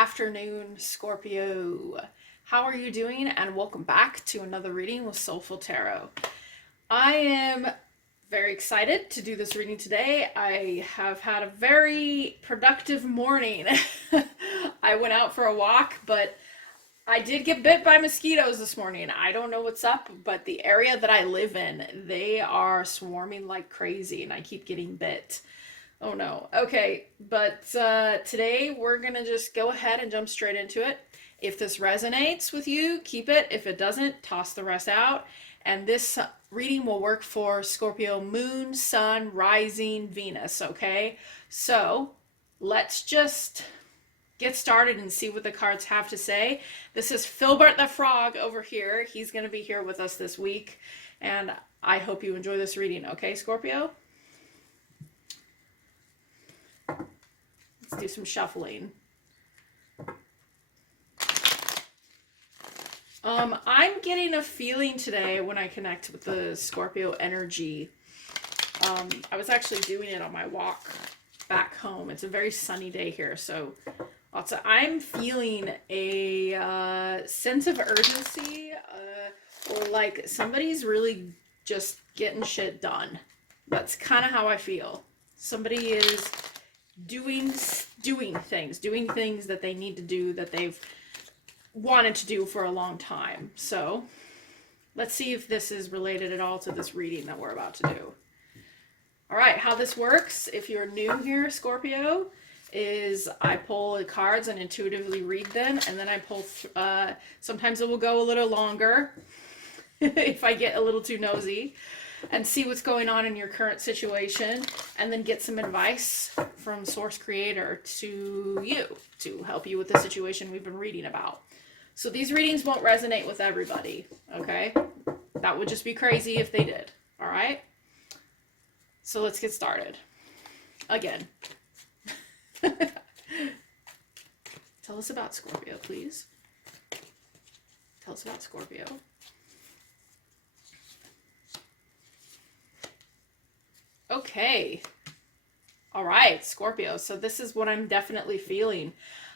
afternoon, Scorpio. How are you doing? And welcome back to another reading with Soulful Tarot. I am very excited to do this reading today. I have had a very productive morning. I went out for a walk, but I did get bit by mosquitoes this morning. I don't know what's up, but the area that I live in, they are swarming like crazy and I keep getting bit. Oh no. Okay, but today we're gonna just go ahead and jump straight into it. If this resonates with you, keep it. If it doesn't, toss the rest out. And this reading will work for Scorpio Moon, Sun, Rising, Venus, okay? So let's just get started and see what the cards have to say. This is Filbert the Frog over here. He's gonna be here with us this week. And I hope you enjoy this reading, okay, Scorpio? Let's do some shuffling. I'm getting a feeling today when I connect with the Scorpio energy. I was actually doing it on my walk back home. It's a very sunny day here, so I'm feeling a sense of urgency, or like somebody's really just getting shit done. That's kind of how I feel. Somebody is doing things that they need to do, that they've wanted to do for a long time. So let's see if this is related at all to this reading that we're about to do. All right, how this works, if you're new here, Scorpio, is I pull the cards and intuitively read them, and then I pull, sometimes it will go a little longer if I get a little too nosy, and see what's going on in your current situation, and then get some advice from Source Creator to you to help you with the situation we've been reading about. So these readings won't resonate with everybody, okay? That would just be crazy if they did, all right? So let's get started. Again. Tell us about Scorpio, please. Tell us about Scorpio. Okay. All right, Scorpio. So this is what I'm definitely feeling.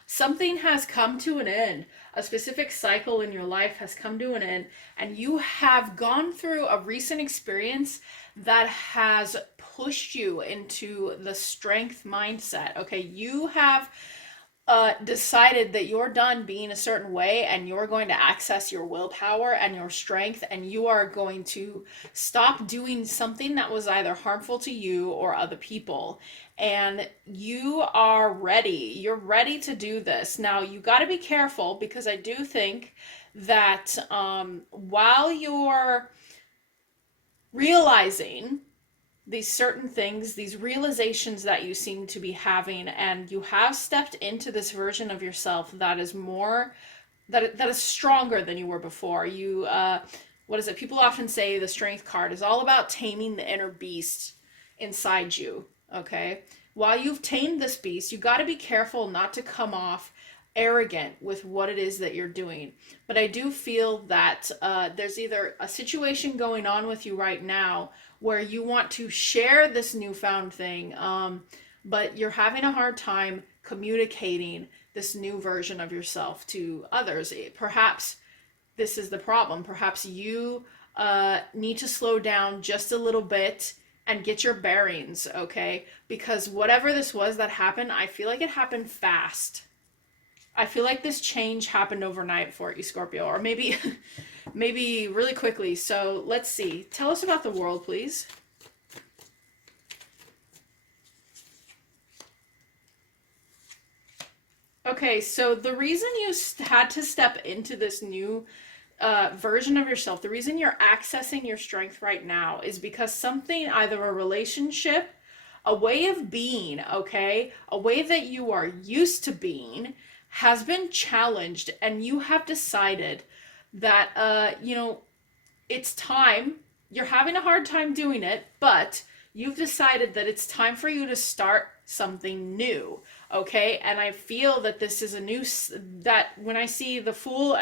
Something has come to an end. A specific cycle in your life has come to an end, and you have gone through a recent experience that has pushed you into the strength mindset. Okay, you have decided that you're done being a certain way, and you're going to access your willpower and your strength, and you are going to stop doing something that was either harmful to you or other people. And you are ready. You're ready to do this. Now, you got to be careful, because I do think that while you're realizing these certain things, these realizations that you seem to be having, and you have stepped into this version of yourself that is more, that is stronger than you were before. You, what is it? People often say the Strength card is all about taming the inner beast inside you, okay? While you've tamed this beast, you got to be careful not to come off arrogant with what it is that you're doing. But I do feel that there's either a situation going on with you right now where you want to share this newfound thing, but you're having a hard time communicating this new version of yourself to others. Perhaps this is the problem. Perhaps you need to slow down just a little bit and get your bearings, okay? Because whatever this was that happened, I feel like it happened fast. I feel like this change happened overnight for you, Scorpio, or maybe maybe really quickly. So let's see. Tell us about the world, please. Okay, so the reason you had to step into this new version of yourself, the reason you're accessing your strength right now is because something, either a relationship, a way of being, okay, a way that you are used to being, has been challenged, and you have decided that, it's time. You're having a hard time doing it, but you've decided that it's time for you to start something new, okay? And I feel that this is a new, that when I see the Fool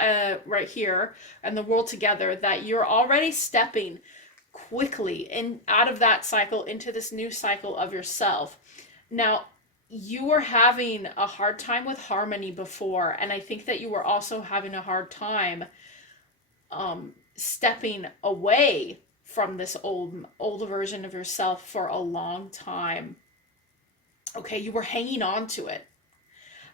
right here and the World together, that you're already stepping quickly in out of that cycle into this new cycle of yourself. Now, you were having a hard time with harmony before, and I think that you were also having a hard time stepping away from this old version of yourself for a long time. Okay, you were hanging on to it.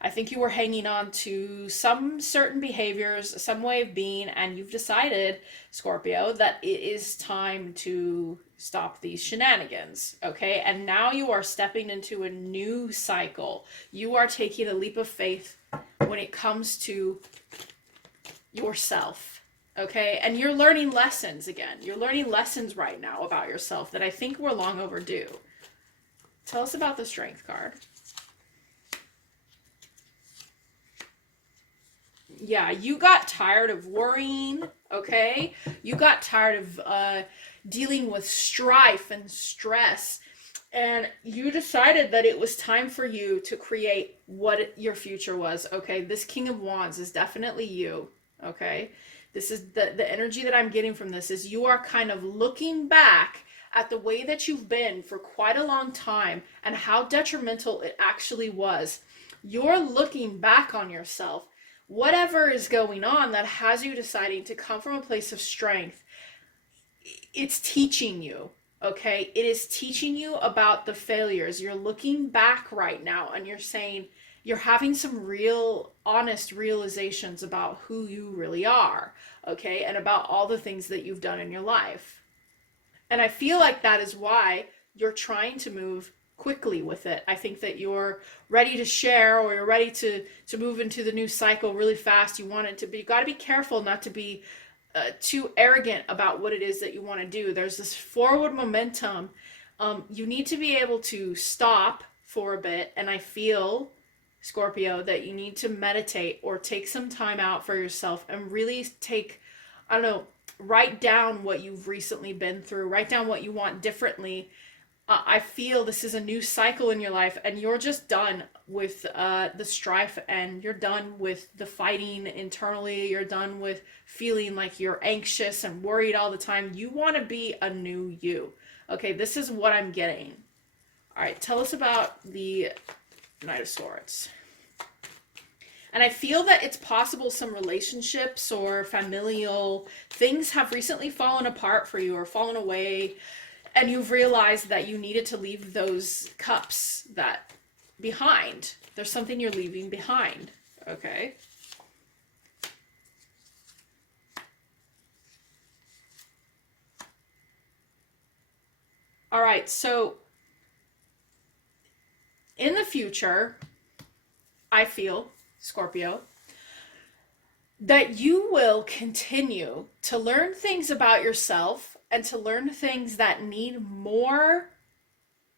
I think you were hanging on to some certain behaviors, some way of being, and you've decided, Scorpio, that it is time to stop these shenanigans. Okay, and now you are stepping into a new cycle. You are taking a leap of faith when it comes to yourself. Okay, and you're learning lessons again. You're learning lessons right now about yourself that I think were long overdue. Tell us about the Strength card. Yeah, you got tired of worrying, okay? You got tired of dealing with strife and stress, and you decided that it was time for you to create what your future was, okay? This King of Wands is definitely you, okay? This is the energy that I'm getting from this is you are kind of looking back at the way that you've been for quite a long time and how detrimental it actually was. You're looking back on yourself. Whatever is going on that has you deciding to come from a place of strength, it's teaching you, okay? It is teaching you about the failures. You're looking back right now and you're saying, you're having some real, honest realizations about who you really are, okay? And about all the things that you've done in your life. And I feel like that is why you're trying to move quickly with it. I think that you're ready to share, or you're ready to move into the new cycle really fast. You want it to be, you got to be careful not to be too arrogant about what it is that you want to do. There's this forward momentum. You need to be able to stop for a bit. And I feel, Scorpio, that you need to meditate or take some time out for yourself and really take, I don't know, write down what you've recently been through, write down what you want differently. I feel this is a new cycle in your life and you're just done with the strife, and you're done with the fighting internally. You're done with feeling like you're anxious and worried all the time. You want to be a new you. Okay, this is what I'm getting. All right, tell us about the Knight of Swords. And I feel that it's possible some relationships or familial things have recently fallen apart for you or fallen away. And you've realized that you needed to leave those cups that behind. There's something you're leaving behind. Okay. All right. So in the future, I feel, Scorpio, that you will continue to learn things about yourself and to learn things that need more,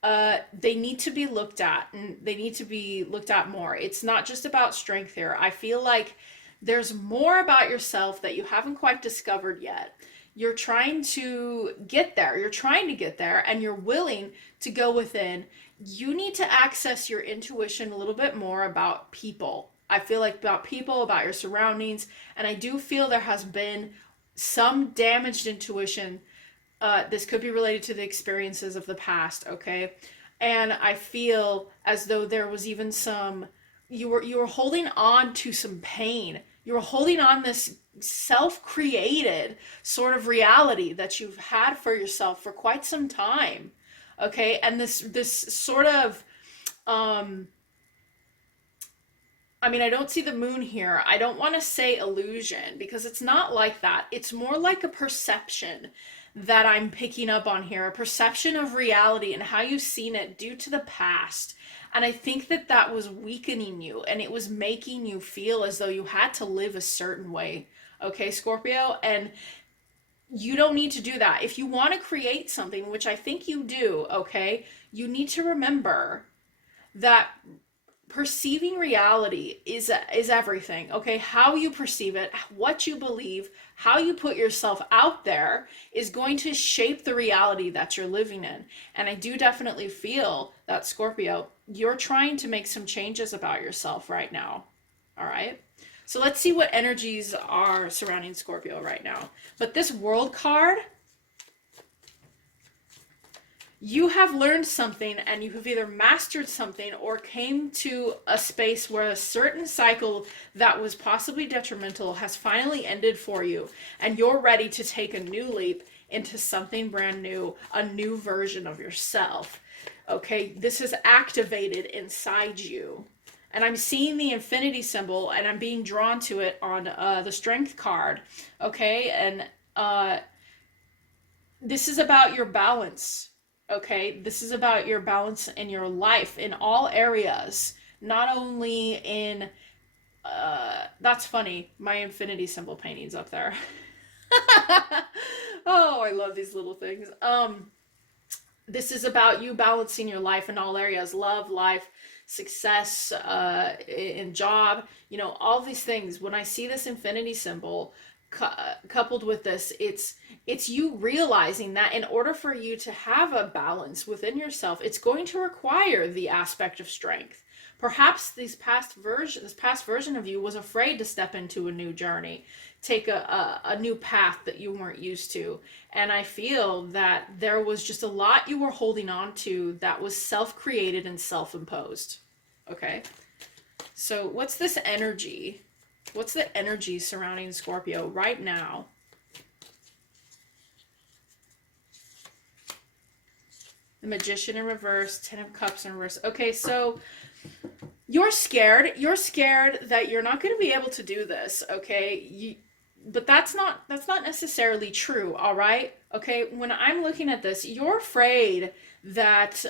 they need to be looked at, and they need to be looked at more. It's not just about strength here. I feel like there's more about yourself that you haven't quite discovered yet. You're trying to get there. You're trying to get there, and you're willing to go within. You need to access your intuition a little bit more about people. I feel like about people, about your surroundings, and I do feel there has been some damaged intuition. This could be related to the experiences of the past, okay? And I feel as though there was even some, you were holding on to some pain. You were holding on this self-created sort of reality that you've had for yourself for quite some time, okay? And this sort of, I mean, I don't see the moon here. I don't want to say illusion because it's not like that. It's more like a perception that I'm picking up on here, a perception of reality and how you've seen it due to the past. And I think that that was weakening you, and it was making you feel as though you had to live a certain way. Okay, Scorpio? And you don't need to do that. If you want to create something, which I think you do, okay, you need to remember that perceiving reality is everything, okay? How you perceive it, what you believe, how you put yourself out there is going to shape the reality that you're living in. And I do definitely feel that, Scorpio, you're trying to make some changes about yourself right now. All right? So let's see what energies are surrounding Scorpio right now. But this World card, you have learned something and you have either mastered something or came to a space where a certain cycle that was possibly detrimental has finally ended for you, and you're ready to take a new leap into something brand new, a new version of yourself. Okay, this is activated inside you. And I'm seeing the infinity symbol and I'm being drawn to it on the strength card. Okay, and this is about your balance. Okay, this is about your balance in your life in all areas, not only in that's funny, my infinity symbol painting's up there. Oh, I love these little things. This is about you balancing your life in all areas: love, life, success, in job, you know, all these things. When I see this infinity symbol coupled with this, it's you realizing that in order for you to have a balance within yourself, it's going to require the aspect of strength. Perhaps this past version of you was afraid to step into a new journey, take a new path that you weren't used to. And I feel that there was just a lot you were holding on to that was self-created and self-imposed. Okay. So what's this energy? What's the energy surrounding Scorpio right now? The Magician in reverse, Ten of Cups in reverse. Okay, so you're scared. You're scared that you're not going to be able to do this, okay? But that's not necessarily true, all right? Okay, when I'm looking at this, you're afraid that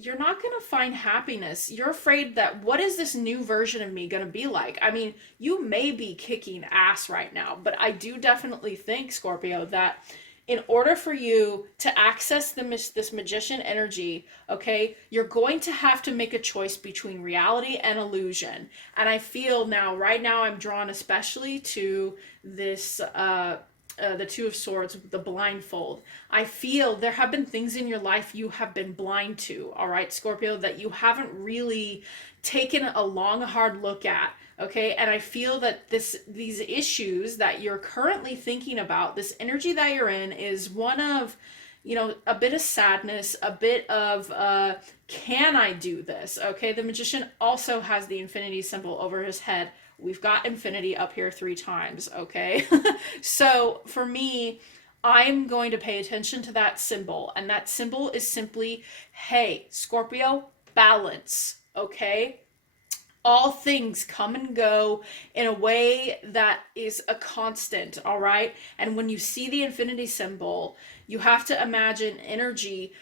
you're not going to find happiness. You're afraid that what is this new version of me going to be like? I mean, you may be kicking ass right now, but I do definitely think, Scorpio, that in order for you to access this magician energy, okay, you're going to have to make a choice between reality and illusion. And I feel now, right now, I'm drawn especially to this, the Two of Swords, the blindfold. I feel there have been things in your life you have been blind to, all right, Scorpio, that you haven't really taken a long, hard look at. Okay, and I feel that these issues that you're currently thinking about, this energy that you're in, is one of, you know, a bit of sadness, a bit of can I do this? Okay, the Magician also has the infinity symbol over his head. We've got infinity up here 3 times, okay? So for me, I'm going to pay attention to that symbol, and that symbol is simply, hey, Scorpio, balance, okay? All things come and go in a way that is a constant, all right? And when you see the infinity symbol, you have to imagine energy,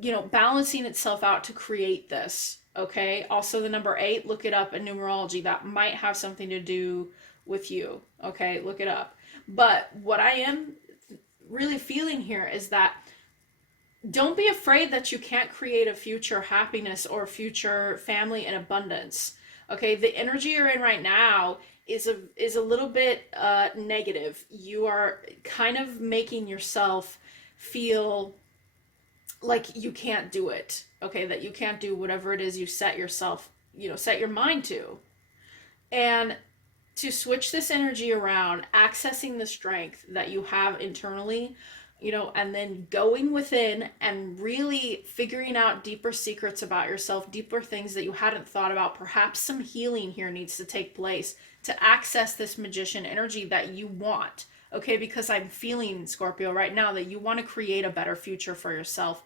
you know, balancing itself out to create this, okay? Also, the number 8, look it up in numerology. That might have something to do with you, okay? Look it up. But what I am really feeling here is that don't be afraid that you can't create a future happiness or future family and abundance. Okay, the energy you're in right now is a little bit negative. You are kind of making yourself feel like you can't do it. Okay, that you can't do whatever it is you set yourself, you know, set your mind to. And to switch this energy around, accessing the strength that you have internally, you know, and then going within and really figuring out deeper secrets about yourself, deeper things that you hadn't thought about. Perhaps some healing here needs to take place to access this magician energy that you want. Okay, because I'm feeling, Scorpio, right now that you want to create a better future for yourself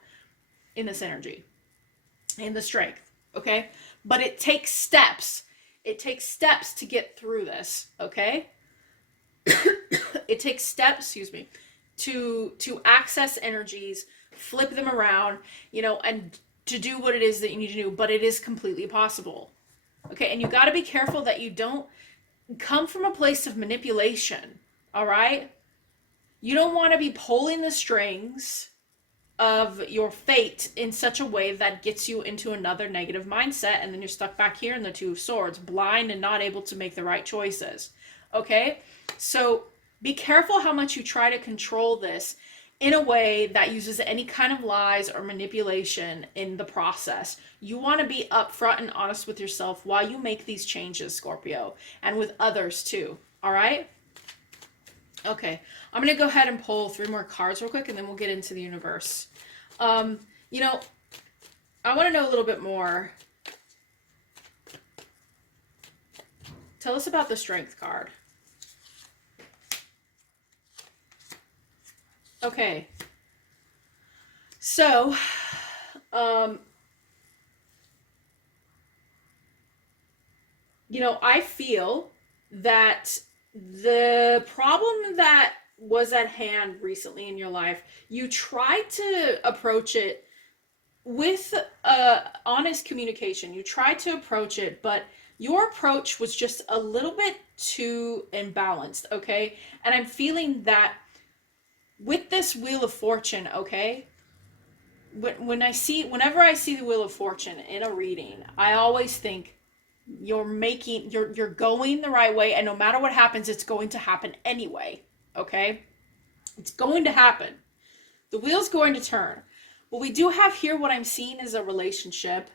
in this energy, in the strength. Okay, but it takes steps. It takes steps to get through this. Okay, it takes steps, excuse me, to access energies, flip them around, you know, and to do what it is that you need to do, but it is completely possible. Okay, and you got to be careful that you don't come from a place of manipulation, all right? You don't want to be pulling the strings of your fate in such a way that gets you into another negative mindset, and then you're stuck back here in the Two of Swords, blind and not able to make the right choices. Okay, so be careful how much you try to control this in a way that uses any kind of lies or manipulation in the process. You want to be upfront and honest with yourself while you make these changes, Scorpio, and with others too. All right? Okay, I'm going to go ahead and pull 3 more cards real quick, and then we'll get into the universe. You know, I want to know a little bit more. Tell us about the Strength card. Okay. So, you know, I feel that the problem that was at hand recently in your life, you tried to approach it with honest communication. You tried to approach it, but your approach was just a little bit too imbalanced, okay? And I'm feeling that with this Wheel of Fortune, okay? Whenever I see the Wheel of Fortune in a reading, I always think you're going the right way, and no matter what happens, it's going to happen anyway, okay? It's going to happen. The wheel's going to turn. What we do have here, what I'm seeing is a relationship,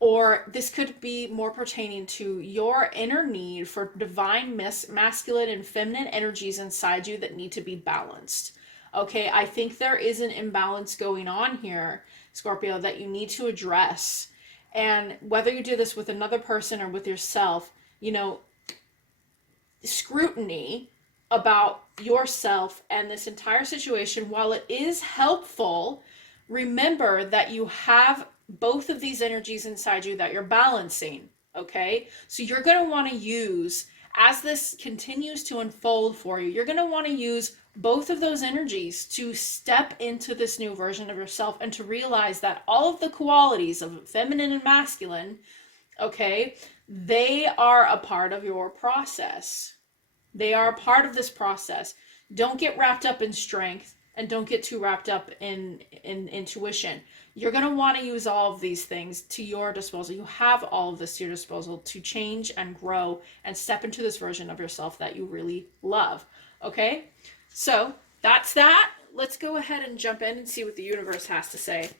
or this could be more pertaining to your inner need for divine masculine and feminine energies inside you that need to be balanced. Okay, I think there is an imbalance going on here, Scorpio, that you need to address. And whether you do this with another person or with yourself, you know, scrutiny about yourself and this entire situation, while it is helpful, remember that you have both of these energies inside you that you're balancing, okay? So you're going to want to use, as this continues to unfold for you, you're going to want to use both of those energies to step into this new version of yourself and to realize that all of the qualities of feminine and masculine, okay, they are a part of your process. They are a part of this process. Don't get wrapped up in strength and don't get too wrapped up in intuition. You're going to want to use all of these things to your disposal. You have all of this to your disposal to change and grow and step into this version of yourself that you really love. Okay? So that's that. Let's go ahead and jump in and see what the universe has to say.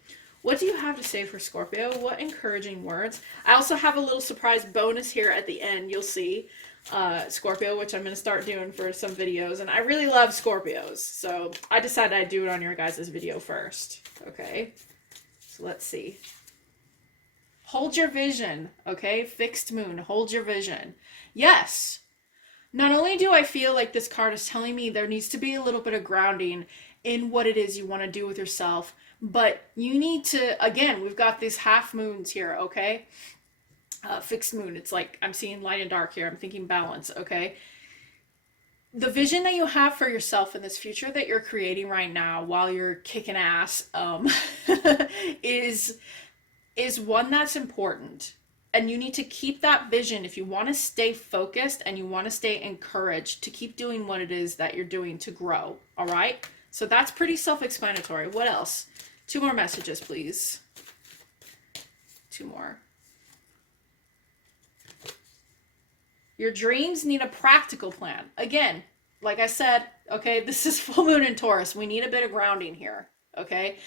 What do you have to say for Scorpio? What encouraging words? I also have a little surprise bonus here at the end. You'll see. Scorpio, which I'm going to start doing for some videos, and I really love Scorpios, so I decided I'd do it on your guys' video first. Okay, so let's see. Hold your vision. Okay, fixed moon, hold your vision. Yes, not only do I feel like this card is telling me there needs to be a little bit of grounding in what it is you want to do with yourself, but you need to, again, we've got these half moons here, okay? Fixed moon, it's like I'm seeing light and dark here. I'm thinking balance, okay? The vision that you have for yourself in this future that you're creating right now while you're kicking ass is one that's important. And you need to keep that vision if you want to stay focused and you want to stay encouraged to keep doing what it is that you're doing to grow, all right? So that's pretty self-explanatory. What else? 2 more messages, please. 2 more. Your dreams need a practical plan. Again, like I said, okay, this is full moon in Taurus. We need a bit of grounding here, okay?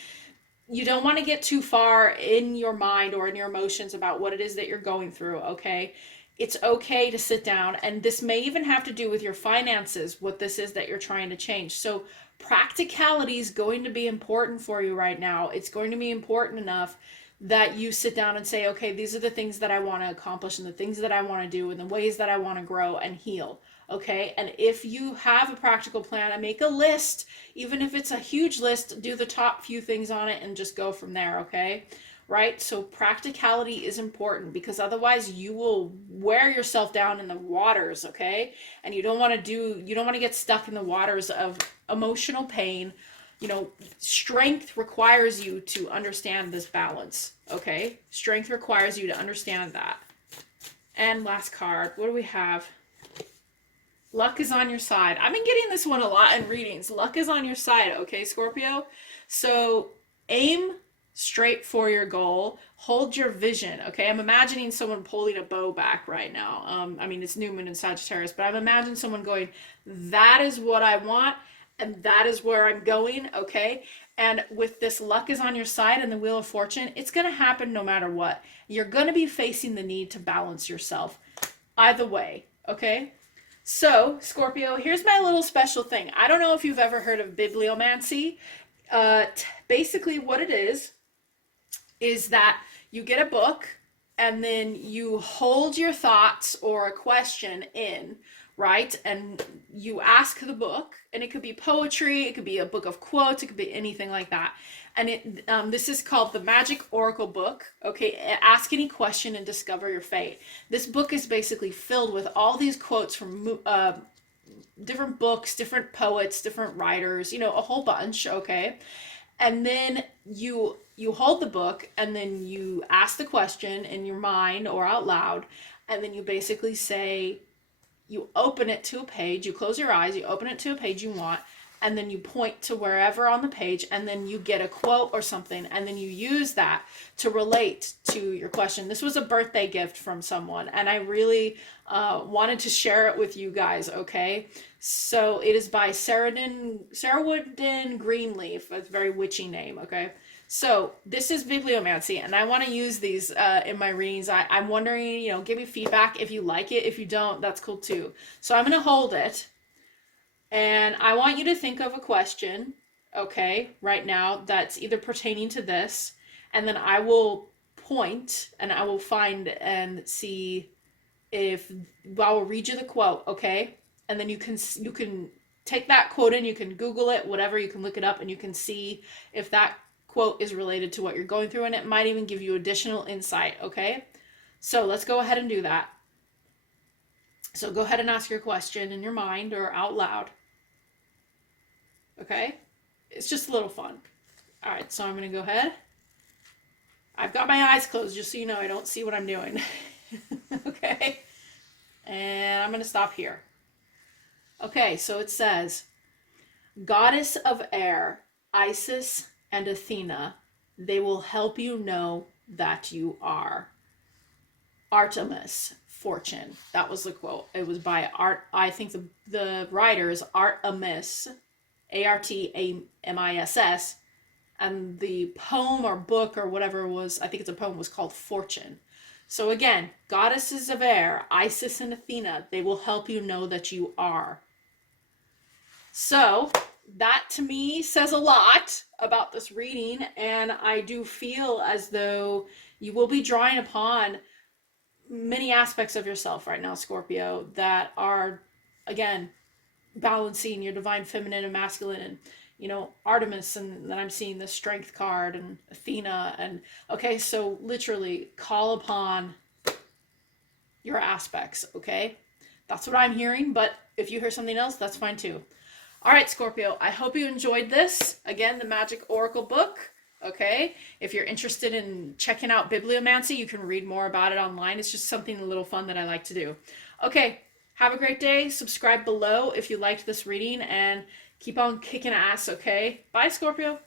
You don't want to get too far in your mind or in your emotions about what it is that you're going through, okay? It's okay to sit down, and this may even have to do with your finances, what this is that you're trying to change. So practicality is going to be important for you right now. It's going to be important enough that you sit down and say, okay, these are the things that I want to accomplish and the things that I want to do and the ways that I want to grow and heal. Okay. And if you have a practical plan, make a list, even if it's a huge list, do the top few things on it and just go from there. Okay. Right. So practicality is important because otherwise you will wear yourself down in the waters. Okay. And you don't want to get stuck in the waters of emotional pain. You know, strength requires you to understand this balance, okay? Strength requires you to understand that. And last card, what do we have? Luck is on your side. I've been getting this one a lot in readings. Luck is on your side, okay, Scorpio? So aim straight for your goal. Hold your vision, okay? I'm imagining someone pulling a bow back right now. I mean, it's new moon in Sagittarius, but I'm imagining someone going, that is what I want. And that is where I'm going, okay? And with this luck is on your side and the Wheel of Fortune, it's going to happen no matter what. You're going to be facing the need to balance yourself either way, okay? So, Scorpio, here's my little special thing. I don't know if you've ever heard of bibliomancy. Basically what it is is that you get a book and then you hold your thoughts or a question in, right? And you ask the book, and it could be poetry, it could be a book of quotes, it could be anything like that. And this is called the Magic Oracle book. Okay, ask any question and discover your fate. This book is basically filled with all these quotes from different books, different poets, different writers, a whole bunch. Okay, and then you hold the book, and then you ask the question in your mind or out loud, and then you basically say, you open it to a page, you close your eyes, you open it to a page you want, and then you point to wherever on the page, and then you get a quote or something, and then you use that to relate to your question. This was a birthday gift from someone, and I really wanted to share it with you guys, okay? So it is by Sarahwoodin Greenleaf. It's a very witchy name, okay? So this is bibliomancy, and I want to use these in my readings. I'm wondering, give me feedback if you like it. If you don't, that's cool too. So I'm going to hold it, and I want you to think of a question, okay, right now that's either pertaining to this, and then I will point and I will find and see if I will read you the quote, okay? And then you can take that quote in, you can Google it, whatever, you can look it up, and you can see if that quote is related to what you're going through, and it might even give you additional insight, okay? So let's go ahead and do that. So go ahead and ask your question in your mind or out loud. Okay? It's just a little fun. All right, so I'm going to go ahead. I've got my eyes closed, just so you know I don't see what I'm doing. Okay? And I'm going to stop here. Okay, so it says, Goddess of Air, Isis and Athena, they will help you know that you are. Artemis, Fortune. That was the quote. It was by I think the writer is Artemis, Artamiss, and the poem or book or whatever was, I think it's a poem, was called Fortune. So again, goddesses of air, Isis and Athena, they will help you know that you are. So that to me says a lot about this reading, and I do feel as though you will be drawing upon many aspects of yourself right now, Scorpio, that are, again, balancing your divine feminine and masculine, and Artemis, and then I'm seeing the Strength card and Athena, and okay, so literally call upon your aspects, okay? That's what I'm hearing, but if you hear something else, that's fine too. All right, Scorpio, I hope you enjoyed this. Again, the Magic Oracle book, okay? If you're interested in checking out bibliomancy, you can read more about it online. It's just something a little fun that I like to do. Okay, have a great day. Subscribe below if you liked this reading, and keep on kicking ass, okay? Bye, Scorpio.